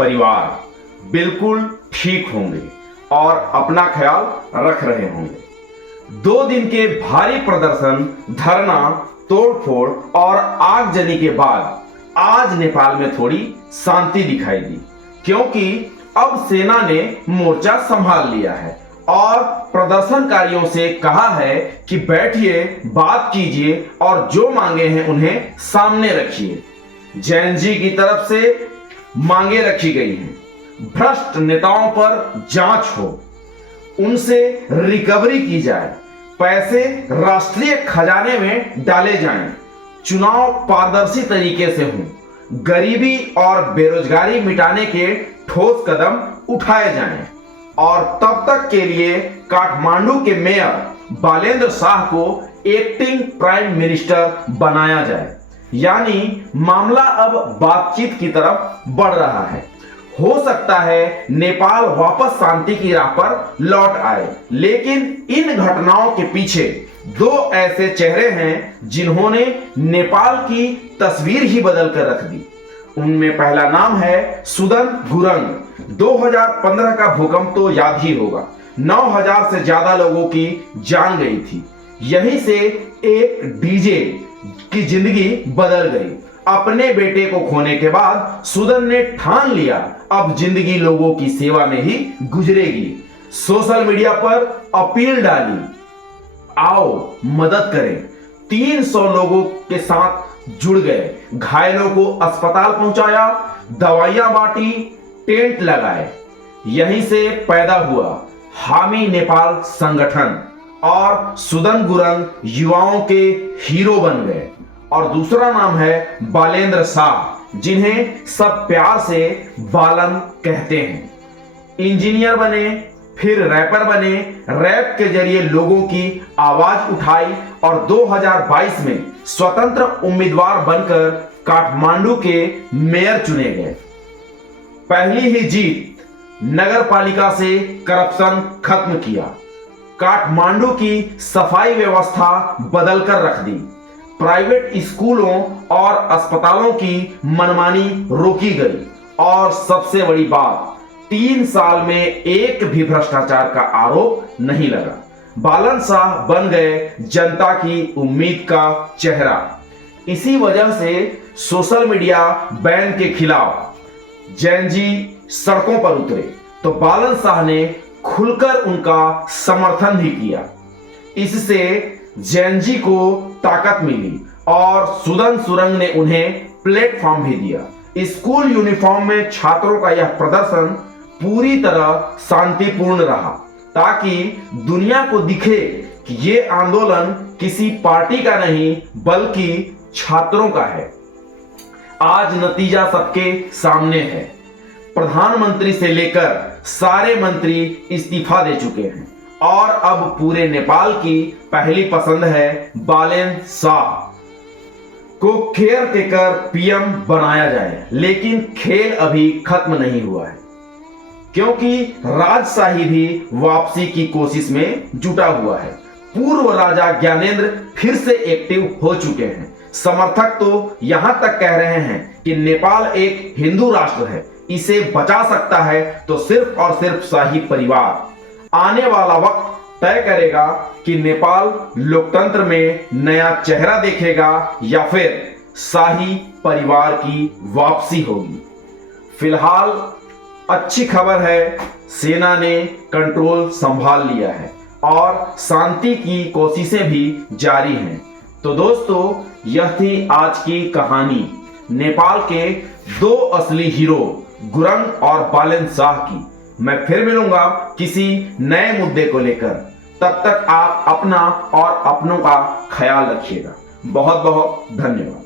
परिवार बिल्कुल ठीक होंगे और अपना ख्याल रख रहे होंगे। 2 दिन के भारी प्रदर्शन, धरना, तोड़फोड़ और आगजनी के बाद आज नेपाल में थोड़ी शांति दिखाई दी, क्योंकि अब सेना ने मोर्चा संभाल लिया है और प्रदर्शनकारियों से कहा है कि बैठिए, बात कीजिए और जो मांगे हैं उन्हें सामने रखिए। जैन जी की तरफ से मांगे रखी गई हैं, भ्रष्ट नेताओं पर जांच हो, उनसे रिकवरी की जाए, पैसे राष्ट्रीय खजाने में डाले जाएं, चुनाव पारदर्शी तरीके से हों, गरीबी और बेरोजगारी मिटाने के ठोस कदम उठाए जाएं और तब तक के लिए काठमांडू के मेयर बालेंद्र शाह को एक्टिंग प्राइम मिनिस्टर बनाया जाए। यानी मामला अब बातचीत की तरफ बढ़ रहा है। हो सकता है नेपाल वापस शांति की राह पर लौट आए, लेकिन इन घटनाओं के पीछे 2 ऐसे चेहरे हैं जिन्होंने नेपाल की तस्वीर ही बदल कर रख दी। उनमें पहला नाम है सुदन गुरंग। 2015 का भूकंप तो याद ही होगा, 9000 से ज्यादा लोगों की जान गई थी। यहीं से एक डीजे की जिंदगी बदल गई। अपने बेटे को खोने के बाद सुदन ने ठान लिया अब जिंदगी लोगों की सेवा में ही गुजरेगी। सोशल मीडिया पर अपील डाली, आओ मदद करें। 300 लोगों के साथ जुड़ गए, घायलों को अस्पताल पहुंचाया, दवाइयां बांटी, टेंट लगाए। यहीं से पैदा हुआ हामी नेपाल संगठन और सुदन गुरंग युवाओं के हीरो बन गए। और दूसरा नाम है बालेंद्र शाह, जिन्हें सब प्यार से बालन कहते हैं। इंजीनियर बने, फिर रैपर बने, रैप के जरिए लोगों की आवाज उठाई और 2022 में स्वतंत्र उम्मीदवार बनकर काठमांडू के मेयर चुने गए। पहली ही जीत, नगर पालिका से करप्शन खत्म किया, काठमांडू की सफाई व्यवस्था बदलकर रख दी, प्राइवेट स्कूलों और अस्पतालों की मनमानी रोकी गई और सबसे बड़ी बात, 3 साल में एक भी भ्रष्टाचार का आरोप नहीं लगा। बालन शाह बन गए जनता की उम्मीद का चेहरा। इसी वजह से सोशल मीडिया बैन के खिलाफ जैन जी सड़कों पर उतरे तो बालन शाह ने खुलकर उनका समर्थन भी किया। इससे जैन जी को ताकत मिली और सुदन सुरंग ने उन्हें प्लेटफॉर्म भी दिया। स्कूल यूनिफॉर्म में छात्रों का यह प्रदर्शन पूरी तरह शांतिपूर्ण रहा, ताकि दुनिया को दिखे कि ये आंदोलन किसी पार्टी का नहीं बल्कि छात्रों का है। आज नतीजा सबके सामने है। प्रधानमंत्री से लेकर सारे मंत्री इस्तीफा दे चुके हैं और अब पूरे नेपाल की पहली पसंद है बालेंद्र शाह को केयर टेकर पीएम बनाया जाए। लेकिन खेल अभी खत्म नहीं हुआ है, क्योंकि राजशाही भी वापसी की कोशिश में जुटा हुआ है। पूर्व राजा ज्ञानेंद्र फिर से एक्टिव हो चुके हैं। समर्थक तो यहां तक कह रहे हैं कि नेपाल एक हिंदू राष्ट्र है, इसे बचा सकता है तो सिर्फ और सिर्फ शाही परिवार। आने वाला वक्त तय करेगा कि नेपाल लोकतंत्र में नया चेहरा देखेगा या फिर शाही परिवार की वापसी होगी। फिलहाल अच्छी खबर है, सेना ने कंट्रोल संभाल लिया है और शांति की कोशिशें भी जारी हैं। तो दोस्तों, यह थी आज की कहानी नेपाल के 2 असली हीरो गुरंग और बालेंद्र शाह की। मैं फिर मिलूंगा किसी नए मुद्दे को लेकर। तब तक आप अपना और अपनों का ख्याल रखिएगा। बहुत बहुत धन्यवाद।